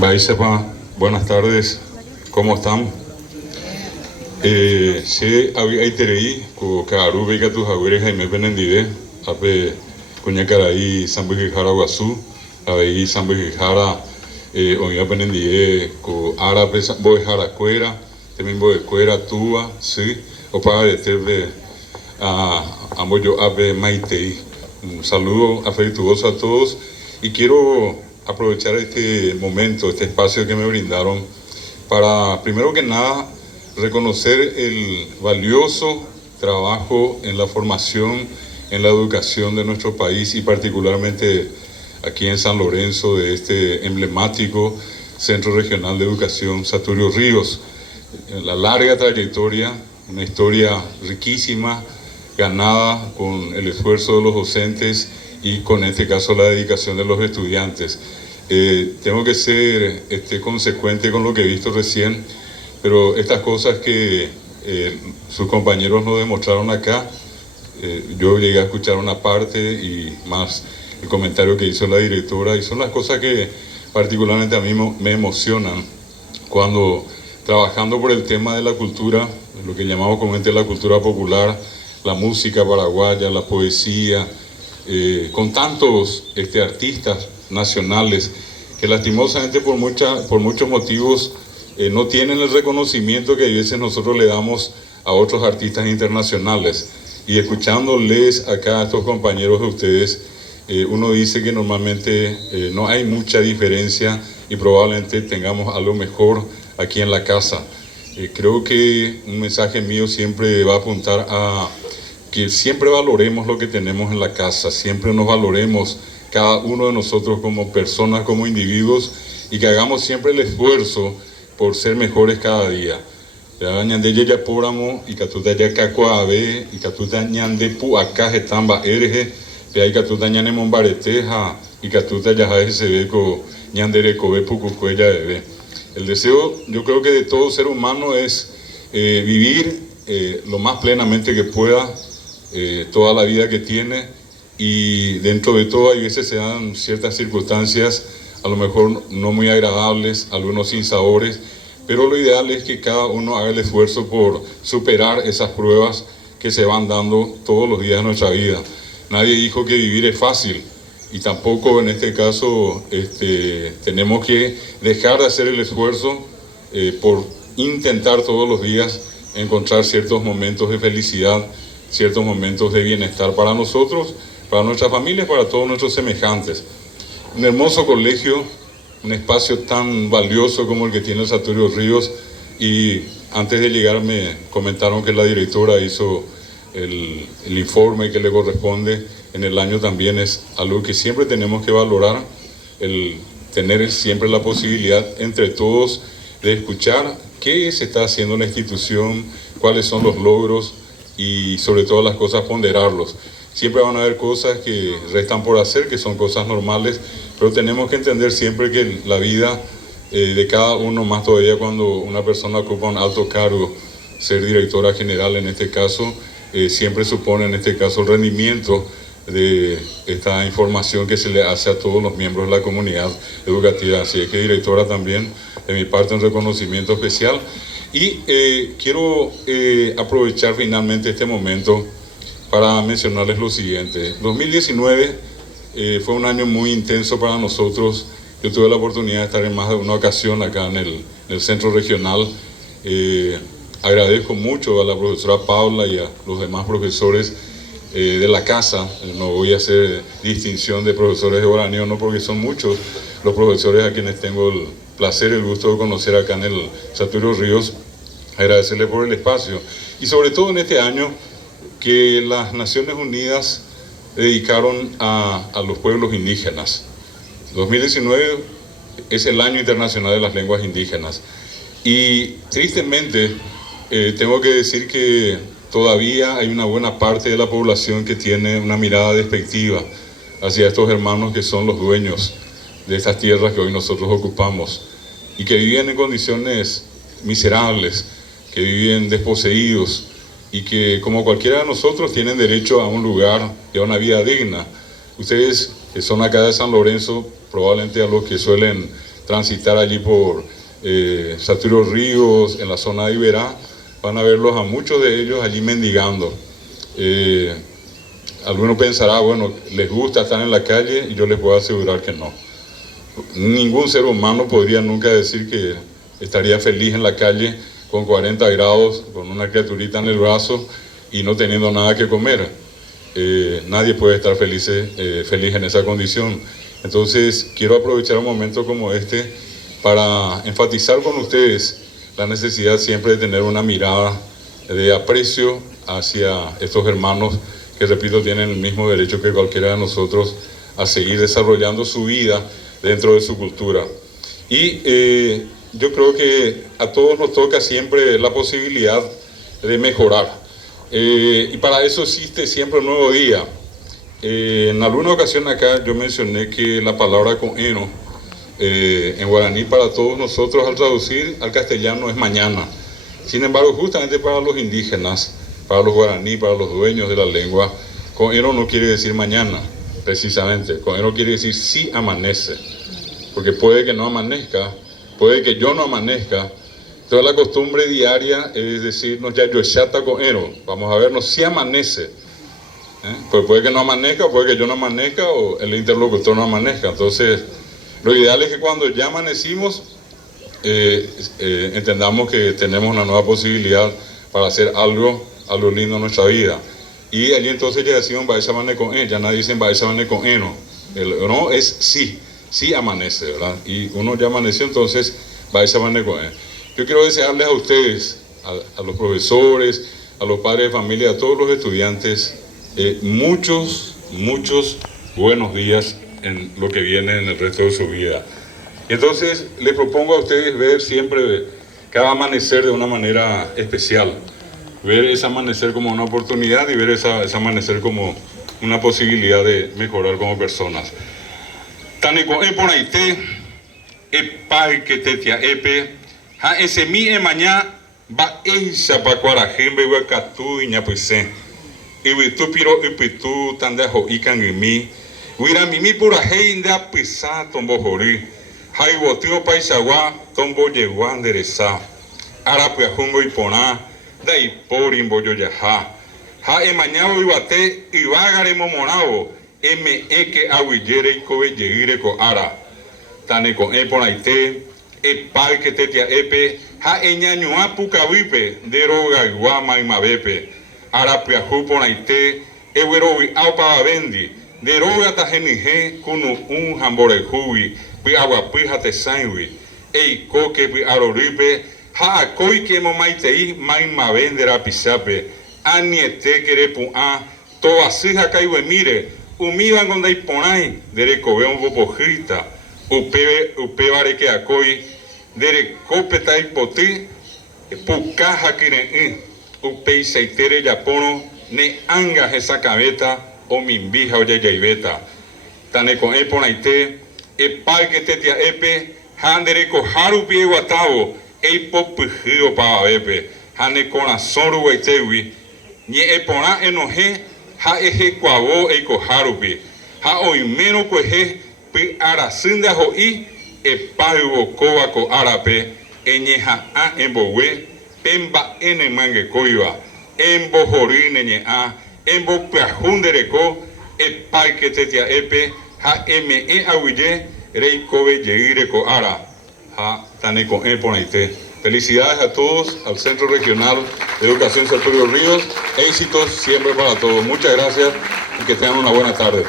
Baisepa, buenas tardes, ¿cómo están? Se había iterei con Caruba y Gatus Agüeres Jaime Benendide, ape Cuñacaraí, Sambujijara Guazú, ahí Sambujijara, Oña Benendide, con Árabe, Bojara Cuera, también Boecuera, Túa, sí, o para decirle a Moyo Ape Maitei. Un saludo afectuoso a todos y quiero aprovechar este momento, este espacio que me brindaron para, primero que nada, reconocer el valioso trabajo en la formación, en la educación de nuestro país y particularmente aquí en San Lorenzo de este emblemático Centro Regional de Educación Saturio Ríos. La larga trayectoria, una historia riquísima, ganada con el esfuerzo de los docentes y con este caso la dedicación de los estudiantes. Tengo que ser consecuente con lo que he visto recién, pero estas cosas que sus compañeros nos demostraron acá, yo llegué a escuchar una parte y más el comentario que hizo la directora, y son las cosas que particularmente a mí me emocionan cuando trabajando por el tema de la cultura, lo que llamamos comúnmente la cultura popular, la música paraguaya, la poesía, con tantos artistas nacionales que lastimosamente por muchos motivos no tienen el reconocimiento que a veces nosotros le damos a otros artistas internacionales. Y escuchándoles acá a estos compañeros de ustedes, uno dice que normalmente no hay mucha diferencia y probablemente tengamos algo mejor aquí en la casa. Creo que un mensaje mío siempre va a apuntar a que siempre valoremos lo que tenemos en la casa, siempre nos valoremos cada uno de nosotros como personas, como individuos, y que hagamos siempre el esfuerzo por ser mejores cada día. Ya ñande ya poramo y catuta ya cacuabe y catuta ñande pu acá estamba ereje, y hay catuta ñane mombareteja y catuta ya se ve co ñande recobe pucucuella bebé. El deseo, yo creo que de todo ser humano es vivir lo más plenamente que pueda toda la vida que tiene, y dentro de todo hay veces se dan ciertas circunstancias a lo mejor no muy agradables, algunos sinsabores, pero lo ideal es que cada uno haga el esfuerzo por superar esas pruebas que se van dando todos los días de nuestra vida. Nadie dijo que vivir es fácil, y tampoco en este caso tenemos que dejar de hacer el esfuerzo por intentar todos los días encontrar ciertos momentos de felicidad, ciertos momentos de bienestar para nosotros, para nuestras familias, para todos nuestros semejantes. Un hermoso colegio, un espacio tan valioso como el que tiene el Saturio Ríos, y antes de llegar me comentaron que la directora hizo el informe que le corresponde en el año. También es algo que siempre tenemos que valorar, el tener siempre la posibilidad entre todos de escuchar qué se está haciendo en la institución, cuáles son los logros y sobre todo las cosas ponderarlos. Siempre van a haber cosas que restan por hacer, que son cosas normales, pero tenemos que entender siempre que la vida de cada uno, más todavía cuando una persona ocupa un alto cargo, ser directora general en este caso, siempre supone en este caso el rendimiento de esta información que se le hace a todos los miembros de la comunidad educativa. Así es que, directora, también de mi parte un reconocimiento especial. Y quiero aprovechar finalmente este momento para mencionarles lo siguiente. 2019 fue un año muy intenso para nosotros. Yo tuve la oportunidad de estar en más de una ocasión acá en el centro regional. Agradezco mucho a la profesora Paula y a los demás profesores de la casa. No voy a hacer distinción de profesores de Oranio, no, porque son muchos los profesores a quienes tengo el placer, el gusto de conocer acá en el Saturio Ríos. Agradecerles por el espacio y sobre todo en este año que las Naciones Unidas dedicaron a los pueblos indígenas. 2019 es el año internacional de las lenguas indígenas, y tristemente tengo que decir que todavía hay una buena parte de la población que tiene una mirada despectiva hacia estos hermanos que son los dueños de estas tierras que hoy nosotros ocupamos y que viven en condiciones miserables, que viven desposeídos y que, como cualquiera de nosotros, tienen derecho a un lugar y a una vida digna. Ustedes que son acá de San Lorenzo, probablemente a los que suelen transitar allí por Saturio Ríos, en la zona de Iberá, van a verlos a muchos de ellos allí mendigando. Algunos pensará, bueno, les gusta estar en la calle, y yo les puedo asegurar que no. Ningún ser humano podría nunca decir que estaría feliz en la calle con 40 grados, con una criaturita en el brazo y no teniendo nada que comer. Nadie puede estar feliz en esa condición. Entonces, quiero aprovechar un momento como este para enfatizar con ustedes la necesidad siempre de tener una mirada de aprecio hacia estos hermanos que, repito, tienen el mismo derecho que cualquiera de nosotros a seguir desarrollando su vida dentro de su cultura. Y yo creo que a todos nos toca siempre la posibilidad de mejorar. Y para eso existe siempre un nuevo día. En alguna ocasión acá yo mencioné que la palabra coeno en guaraní para todos nosotros al traducir al castellano es mañana. Sin embargo, justamente para los indígenas, para los guaraní, para los dueños de la lengua, coeno no quiere decir mañana, precisamente. Coeno quiere decir sí amanece, porque puede que no amanezca, puede que yo no amanezca. Entonces la costumbre diaria es decirnos ya yo chata coeno, vamos a vernos si amanece. Pues puede que no amanezca, puede que yo no amanezca, o el interlocutor no amanezca. Entonces lo ideal es que cuando ya amanecimos entendamos que tenemos una nueva posibilidad para hacer algo lindo en nuestra vida. Y allí entonces ya decimos Baesamane con ya nadie dice Baesamane con no. El no es sí amanece, ¿verdad? Y uno ya amaneció, entonces Baesamane con Yo quiero desearles a ustedes, a los profesores, a los padres de familia, a todos los estudiantes, muchos buenos días en lo que viene en el resto de su vida. Y entonces les propongo a ustedes ver siempre cada amanecer de una manera especial, ver ese amanecer como una oportunidad y ver ese amanecer como una posibilidad de mejorar como personas. Taneko eponaite epai que te tia epe ha ese mi mañana va esa pa cuarajembe huacatu y ñapuise y tu piro y pitu tandejo ikan y mi huira mimi pura hei de apisa tombo jori hai botio paisawa tombo llegua endereza arapia jungo y pona da y porimbo yo ya ha emañado y bate y vagare momonao que aguillere y cobellere co ara tane con eponaite epal que te tia epe ha eñañua pucavipe de roga guama y mabepe arapia juponaite ewerowi aupa vendi de roga tajenije kunu un jambore jubi pi aguapija te sanwi ei coque pi aroripe ha coi que momaitei mai mavendera pisape aniete querepu a to asija caiwe mire umiban con dai ponai dere cobeon bopojita upe vare que acoi dere copeta y poti pucaja kire upe seitere yapono ne anga esa cabeta o mimbija o yayaibeta tane con eponaite epal que te tia epe handere ko haru pie guatavo ei popujio pa bepe hane corazón rueitewi ni epona enoje ha eje cuavo e cojarupi ha oimeno coeje pi aracinda hoi e pago coba co arape eñeja a embowe pemba ene mangue coiba embo jorine ñe a embo piajundereco e parque tetia epe ha me aguille rei cobe yeire co ara ha tane con eponaite. Felicidades a todos, al Centro Regional de Educación Saturio Ríos. Éxitos siempre para todos. Muchas gracias y que tengan una buena tarde.